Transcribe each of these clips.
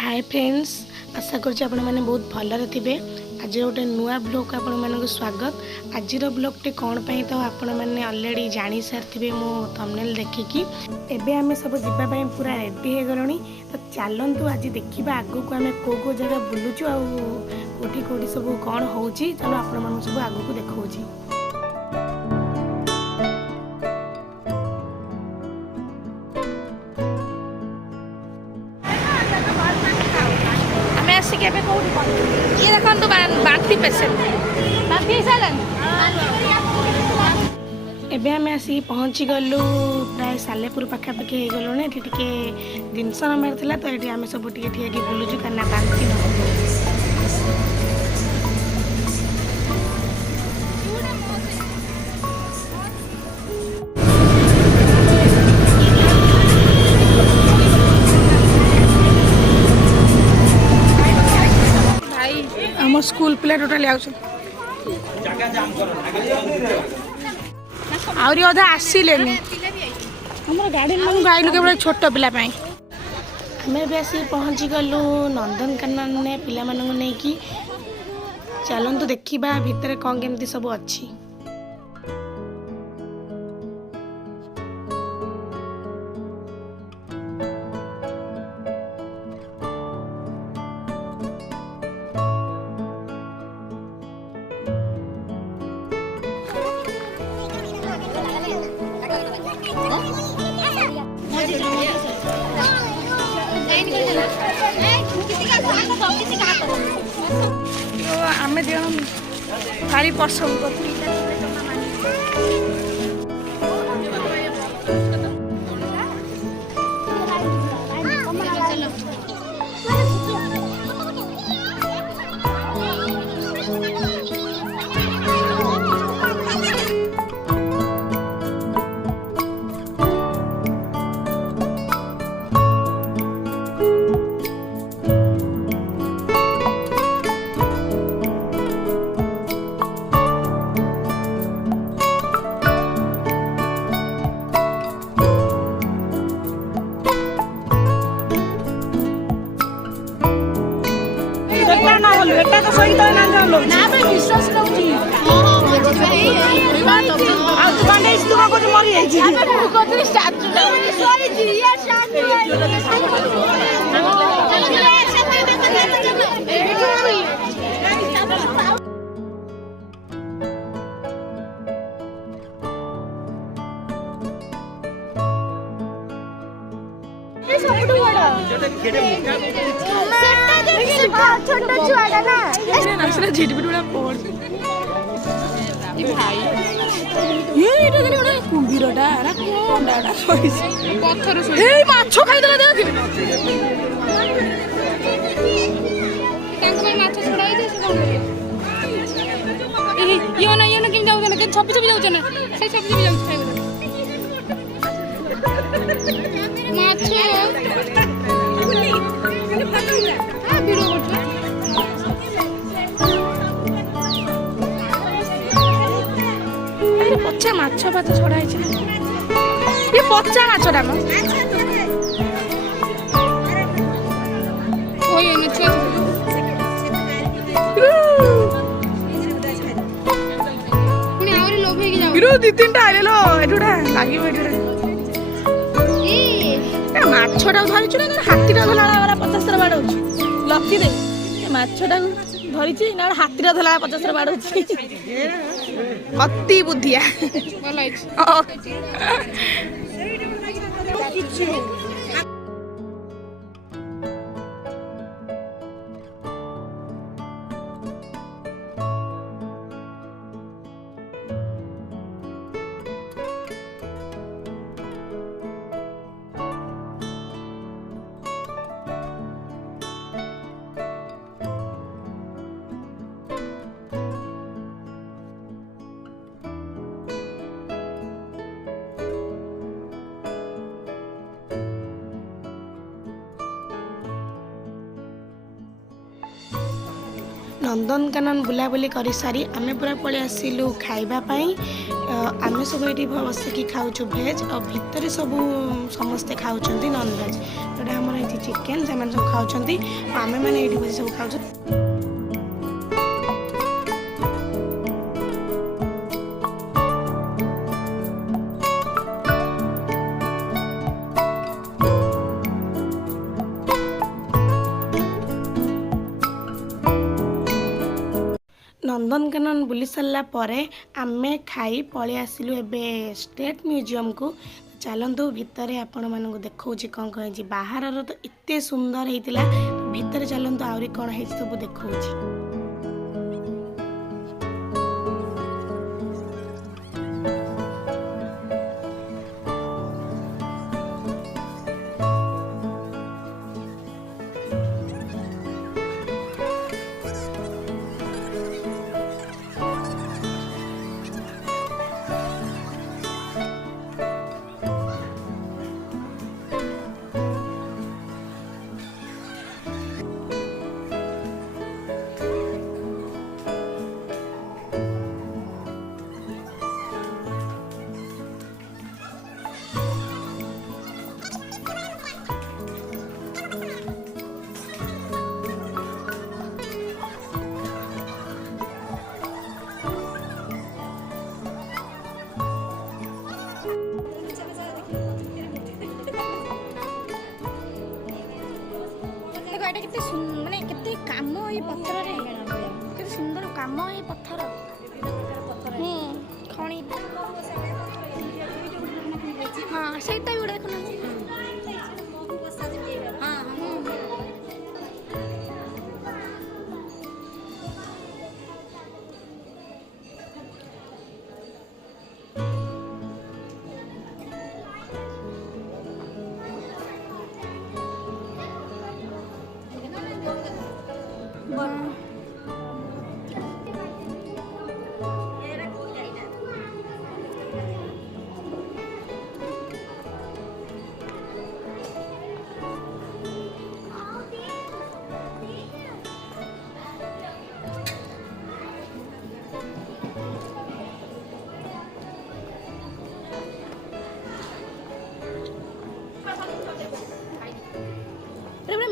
Hi friends, आशा करुँच आपण मैंने बहुत भलरे थे। आज गोटे नुआ ब्लॉग आपण मानक स्वागत। आज ब्लॉगटे कौन पाई तो आपण मैंने ऑलरेडी जानी सारी मो थंबनेल देखिकी। एबे आमे सब जीवाई पूरा रेडी हो गलुनी। तो चलतु आज देखा आगू को आम कौ जगह बुलुचु आउटी कौटी सब कौन हो। चलो आपण मानक सब आगू को देखा। ये देखो बांती पेसेंट एबे आम आसिक पहुँची गलु प्राय सालेपुर पाखापाखि हो गलुने। ये जिनस नंबर तो ये आम सब ठिया बुलुचु कहीं बांती न। आम स्कूल पिला टोटाली आहरी अधा आसिले गाड़ी में गाइलु केवल छोट पिला आम भी आसिक पहुँची गलु नंदनकानन ने पिला मानू नहीं। चलतु देखा भितर कौन केमती सब अच्छी। आम जन भारी पसंद तो सही तो ना जान लो ना भाई विश्वास करूची आ तू बांडे इस दुका को मरी जाई छी आ को तो स्टार्ट सॉरी जी ये शांत छोटा छुआटा ना असला झिटपिट उड़ा पड़ ए भाई ये इटा देनी उड़ा कुंभीरटा रा कोंडाटा सोइस पत्थर सोइस ए माछो खाइ देला देख कांको माछो छुड़ाई दे से कोन ए यो ना किन जाउ ना के छपी जाउ ना से छपी जाउ खाइ माछो पचा माछ फाच छड़ा ये पचा माछटा म दी तीन टा आइलो एठुडा लागिबो एठुडा ए माछटा धरिछु ना हातीटा धला वाला 50 रा बाड़ होछ लकी दे माछटा धरिछि ना हातीटा धला 50 रा बाड़ होछ अति बुद्धिया भल नंदनकानन बुलाबुली कर सारी आम पूरा पलि आसिलु खाइबापी आम सब ये बसिकी खाऊँ भेज और भितर सब समस्ते खाऊँ नन भेज जोटा आम ये चिकेन से सब खाऊँ आम मैंने ये बस सब खाऊ। नंदनकानन बुली सारा पर आमे खाई पलि आसिलु एबे स्टेट म्यूजियम को चलतु भितर आपण मानक देखा कौन कही बाहर तो एते सुंदर होता भितर चलतु आहरी कौन है सब देखा। एटा केते माने केते काम ए पत्थर रे केते सुंदर काम ए पत्थर खणी हां सेटा भी देखो ना हां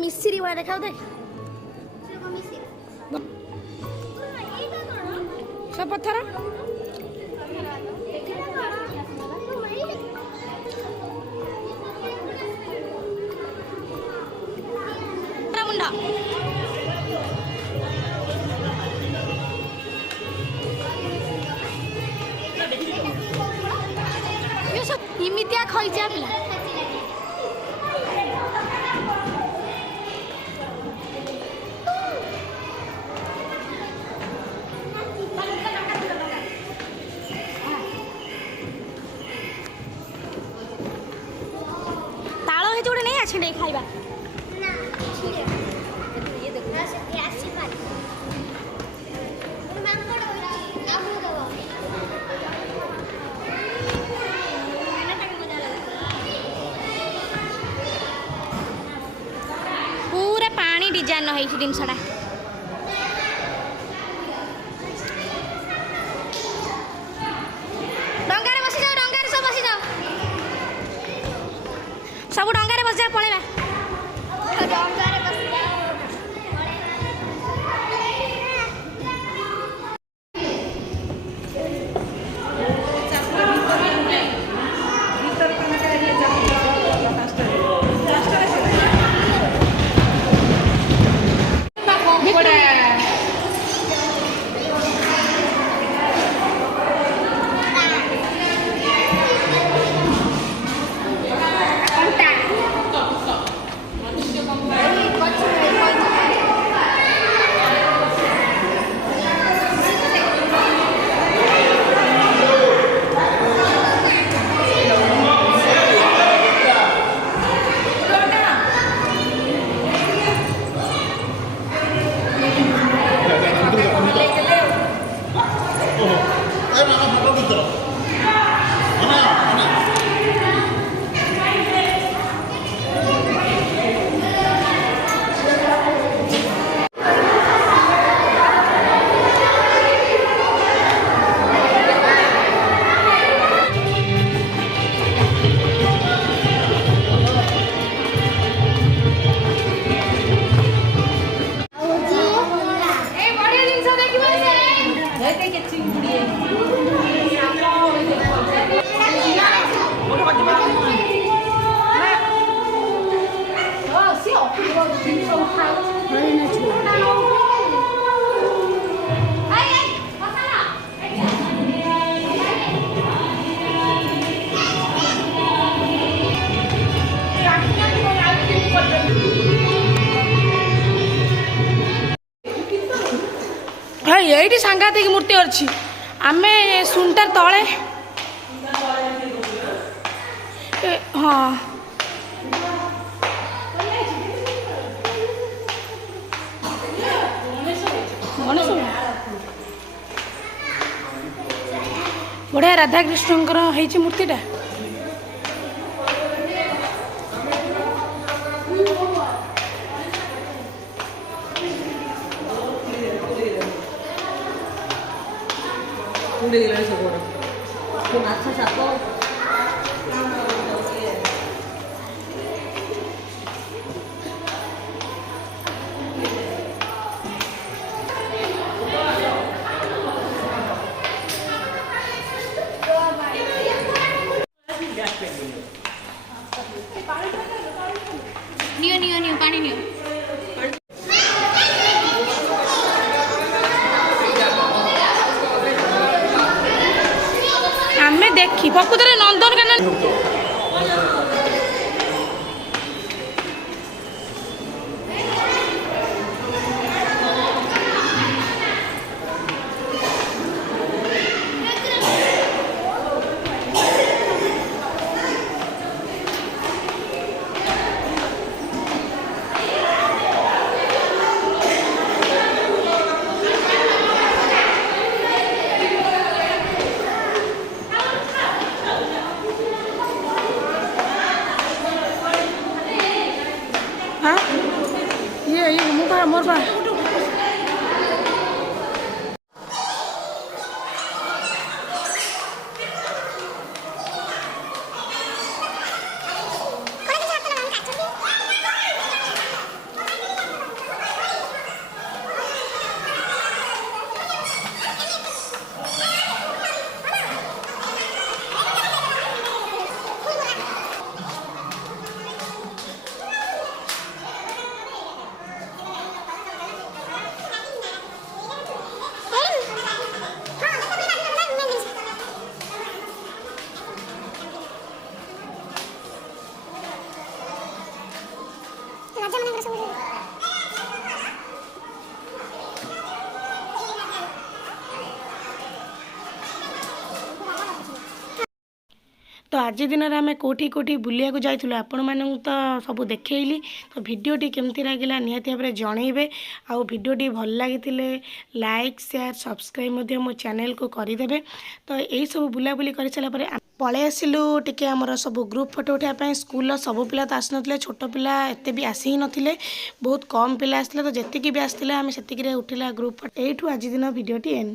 मिस्री वाला देखाओ देख सब पत्थर मुंडा ये सब इमितिया खइचा पिला जोड़े नहीं अच्छे नहीं खाइबा ये देखो ये अच्छी बात पूरा पानी डिजाइन है जिनसटा डंगारे बसी जाओ डंगारे सब बसी जाओ सब डंगारे बस जा पळेबा डंगारे बस ହରିଣ ଛୁଆ। ଏଇଠି ସାଂଘାତିକ ମୂର୍ତ୍ତି ଅଛି। ଆମେ ସୁନଟା ତଳେ ହଁ ବଢ଼ିଆ ରାଧାକୃଷ୍ଣଙ୍କର ହେଇଛି ମୂର୍ତ୍ତିଟା। ମାଛ ସାପ ନିଅ ପାଣି ନିଅ। ଆମେ ଦେଖି ପ୍ରକୃତରେ ନନ୍ଦନକାନନ मोर बा तो आज दिन में आम कौटी कौटी बुलिया जाइलु आपण मानक तो सब देखली। तो भिडटी केमती लगे निहाती भाव में जनइबे। आउ भिडटी भल लगी लाइक शेयर सब्सक्राइब मो चैनल को करदे। तो यही सब बुलाबुली कर सारापर पलि आसलु टी आमर सब ग्रुप फोटो उठापी। स्कूल सब पिला तो आस ना छोट पिला एत भी आसी ही नथिले, बहुत कम पिला आसते। तो जी भी आसते आम से उठिला ग्रुप फोटो। यू आज दिन भिडटी एंड।